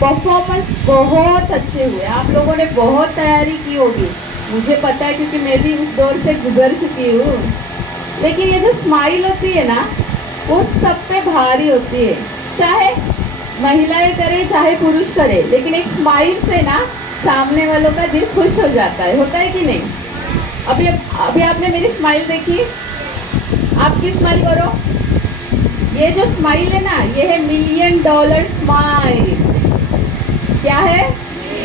Performance बहुत अच्छे हुए, आप लोगों ने बहुत तैयारी की होगी, मुझे पता है क्योंकि मैं भी उस दौर से गुजर चुकी हूँ। लेकिन ये जो स्माइल होती है ना, वो सब पे भारी होती है, चाहे महिलाएं करे चाहे पुरुष करे, लेकिन एक स्माइल से ना सामने वालों का दिल खुश हो जाता है, होता है कि नहीं? अभी अभी आपने मेरी स्माइल देखी, आपकी स्माइल करो। ये जो स्माइल है ना, ये है $1,000,000 स्माइल। क्या है?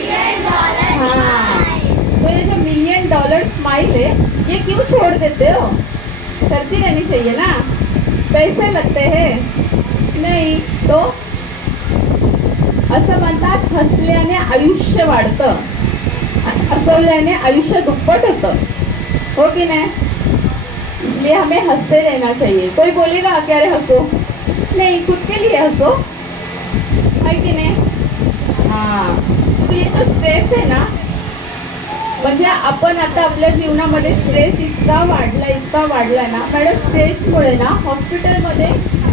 $1,000,000 हाँ, तो ये जो $1,000,000 स्माइल है, ये क्यों छोड़ देते हो? करती रहनी चाहिए ना, पैसे लगते हैं नहीं तो। असं म्हणतात हसल्याने आयुष्य वाढतं, हसवल्याने आयुष्य दुप्पट होतं, हो कि नहीं? इसलिए हमें हंसते रहना चाहिए। कोई बोलेगा कि अरे हंसो, नहीं, खुद के लिए हंसो, है कि नहीं? हाँ, तो ये जो स्ट्रेस आहे ना, म्हणजे आपण आता आपल्या जीवनामध्ये स्ट्रेस इतका वाढला ना मॅडम, स्ट्रेसमुळे ना हॉस्पिटलमध्ये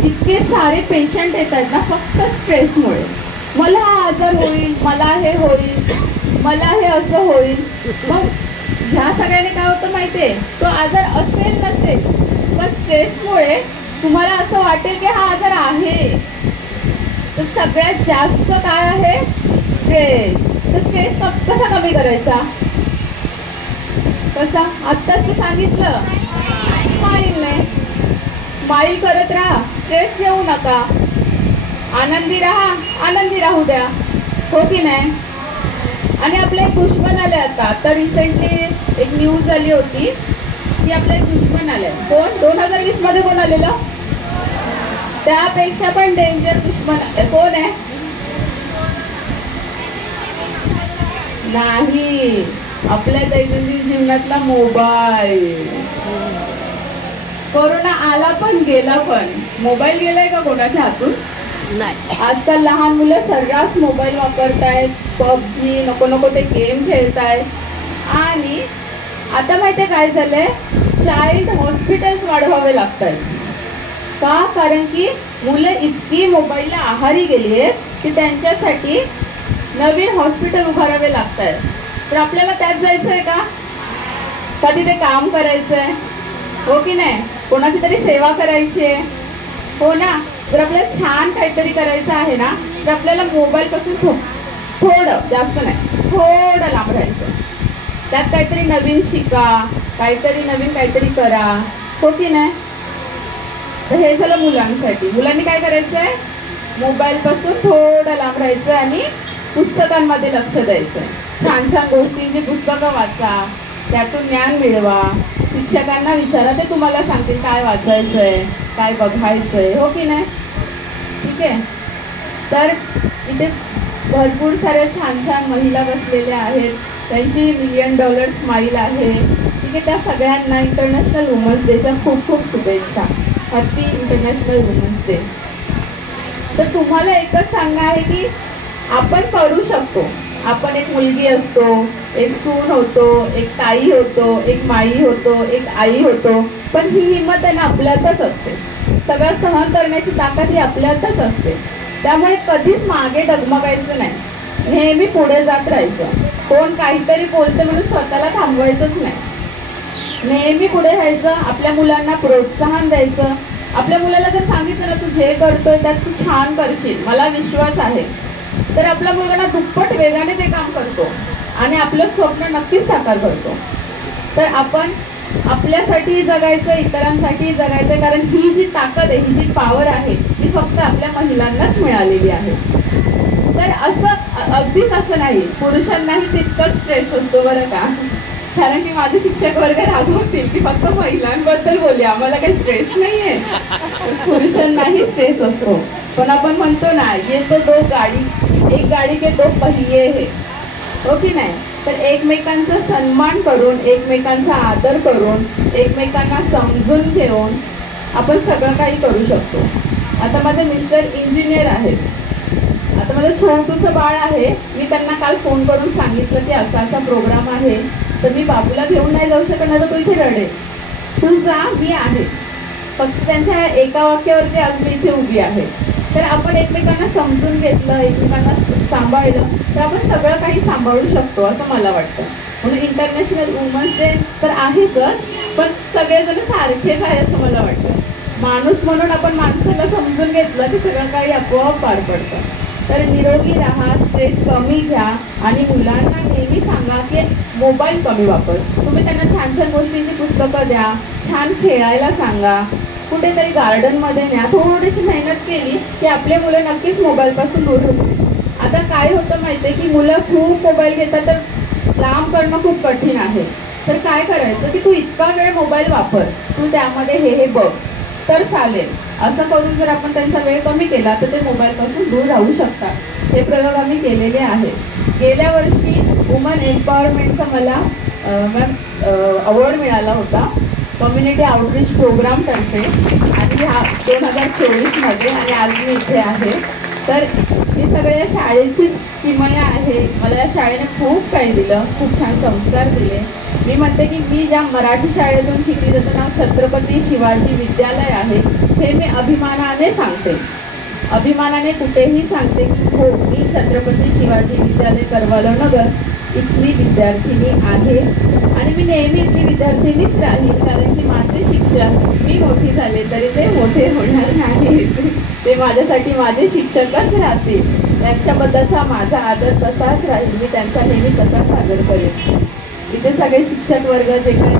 इतके सारे पेशंट येतात ना, फक्त स्ट्रेसमुळे। मला हा आजार होईल, मला हे होईल, मला हे असं होईल। मग ह्या सगळ्याने काय होतं माहिती आहे, तो आजार असेल नसेल, पण स्ट्रेसमुळे तुम्हाला असं वाटेल की हा आजार आहे। तर सगळ्यात जास्त काय आहे? स्ट्रेस। तर स्ट्रेस कसा कमी करायचा? कसा? आत्ताच मी सांगितलं, स्माइलने। स्माइल करत राहा, स्ट्रेस घेऊ नका, आनंदी राहा, आनंदी राहू द्या, हो की नाही? आणि आपले एक दुश्मन आले आता रिसेंटली एक न्यूज आली होती की आपले एक दुश्मन आले। कोण? 2020 मध्ये कोण आलेलं? त्यापेक्षा पण डेंजर दुश्मन कोण आहे? नाही, आपल्या दैनंदिन जीवनातला मोबाईल। कोरोना आला पण गेला पण, मोबाईल गेलाय का कोणाच्या हातून? नाही। आजकाल लहान मुलं सर्रास मोबाईल वापरतायत, पबजी नको नको ते गेम खेळतायत। आणि आता माहिती आहे काय झालंय, चाइल्ड हॉस्पिटल्स वाढवावे लागतात का? कारण की मुलं इतकी मोबाईलला आहारी गेली आहेत की त्यांच्यासाठी नवीन हॉस्पिटल उभारावे लागतात। तर आपल्याला त्यात जायचं आहे का? कधी ते काम करायचंय, हो की नाही? कोणाची तरी सेवा करायची आहे, हो ना? जर आपल्याला छान काहीतरी करायचं आहे ना, तर आपल्याला मोबाईल पासून थोडं, जास्त नाही, थोडं लांब राहायचं। त्यात काहीतरी नवीन शिका, काहीतरी नवीन काहीतरी करा, हो की नाही? तर हे झालं मुलांसाठी। मुलांनी काय करायचंय? मोबाईल पासून थोडं लांब राहायचं आणि पुस्तकांमध्ये लक्ष द्यायचं। छान छान गोष्टींची पुस्तकं वाचा, त्यातून ज्ञान मिळवा, शिक्षकांना विचारा, ते तुम्हाला सांगतील काय वाचायचंय, काय बघायचंय, हो की नाही? ठीक आहे। तर इथे भरपूर साऱ्या छान छान महिला बसलेल्या आहेत, त्यांची $1,000,000 स्माइल आहे, ठीक आहे? त्या सगळ्यांना इंटरनॅशनल वुमन्स डेच्या खूप खूप शुभेच्छा। Happy international women's day. तर तुम्हाला एकच सांगणं आहे की आपण करू शकतो। आपण एक मुलगी असतो, एक सून होतो, एक ताई होतो, एक माई होतो, एक आई होतो, पण ही हिंमत आहे ना आपल्यातच असते। सगळं सहन करण्याची ताकद ही आपल्यातच असते। त्यामुळे कधीच मागे डगमगायचं नाही, नेहमी पुढे जात राहायचं। कोण काहीतरी बोलतं म्हणून स्वतःला थांबवायचंच नाही, नेहमी पुढे राहायचं, आपल्या मुलांना प्रोत्साहन द्यायचं। आपल्या मुलाला जर सांगितलं ना, तू जे करतोय त्यात तू छान करशील, मला विश्वास आहे, तर आपल्या मुलांना दुप्पट वेगाने ते काम करतो आणि आपलं स्वप्न नक्कीच साकार करतो। तर आपण आपल्यासाठी जगायचं, इतरांसाठी जगायचं, कारण ही जी ताकद आहे, ही जी पॉवर आहे, ती फक्त आपल्या महिलांनाच मिळालेली आहे। तर असं अगदीच असं नाही, पुरुषांनाही तितकंच स्ट्रेस असतो बरं का, कारण की माझे शिक्षक वर्ग रागवतील की फक्त महिलांबद्दल बोलले, आम्हाला काही स्ट्रेस नाहीये। पुरुषांनाही स्ट्रेस असतो, पण आपण म्हणतो ना, ये तो दो गाडी, एक गाडी के दो पहिये है, हो की नाही? तर एकमेकांचा सन्मान करून, एकमेकांचा आदर करून, एकमेकांना समजून घेऊन आपण सगळं काही करू शकतो। आता माझे मिस्टर इंजिनियर आहेत, आता माझं छोटूसं बाळ आहे, मी त्यांना काल फोन करून सांगितलं की असा असा प्रोग्राम आहे, तर मी बाबूला घेऊन नाही जाऊ शकणार, तर तो इथे रडेल, तू जा, मी आहे। फक्त त्यांच्या एका वाक्यावरती आज मी इथे उभी आहे। तर आपण एकमेकांना समजून घेतलं, एकमेकांना सांभाळलं तर आपण सगळं काही सांभाळू शकतो असं मला वाटतं. म्हणून इंटरनॅशनल वुमन्स डे तर आहेच, पण सगळेजण सारखेच आहे असं मला वाटतं. माणूस म्हणून आपण माणसाला समजून घेतलं की सगळं काही आपोआप पार पडतं. तर निरोगी राहा, स्ट्रेस कमी घ्या आणि मुलांना नेहमी सांगा की मोबाईल कमी वापर. तुम्ही त्यांना छान छान गोष्टींची पुस्तकं द्या, छान खेळायला सांगा, कुठेतरी गार्डनमध्ये न्या. थोडीशी मेहनत केली की आपले मुलं नक्कीच मोबाईलपासून दूर होतील. आता काय होतं माहिती आहे की मुलं खूप मोबाईल घेतात तर लांब करणं खूप कठीण आहे. तर काय करायचं की तू इतका वेळ मोबाईल वापर, तू त्यामध्ये हे बघ तर चालेल. असं करून जर आपण त्यांचा वेळ कमी केला तर ते मोबाईलपासून दूर राहू शकतात. हे प्रयोग आम्ही केलेले आहेत. गेल्या वर्षी वुमन एम्पॉवरमेंटचा मला अवॉर्ड मिळाला होता कम्युनिटी आउटरीच प्रोग्राम तर्फे, आणि हा 2024मध्ये, आणि आज मी इथे आहे. तर ही सगळ्या शाळेचीच किमया आहे. मला या शाळेने खूप काही दिलं, खूप छान संस्कार दिले. मी म्हणते की मी ज्या मराठी शाळेतून शिकली, त्याचं नाव छत्रपती शिवाजी विद्यालय आहे, हे मी अभिमानाने सांगते. अभिमानाने कुठेही सांगते की हो, मी छत्रपती शिवाजी विद्यालय करवालो नगर इथली विद्यार्थिनी आहे. आणि मी नेहमीच ती विद्यार्थिनीच राहील, कारण की माझे शिक्षण, मी मोठी झाले तरी ते मोठे होणार नाही. ते माझ्यासाठी माझे शिक्षकच राहतील. त्यांच्याबद्दलचा माझा आदर तसाच राहील. मी त्यांचा नेहमी तसाच आदर करेन. इथे सगळे शिक्षक वर्ग जे काही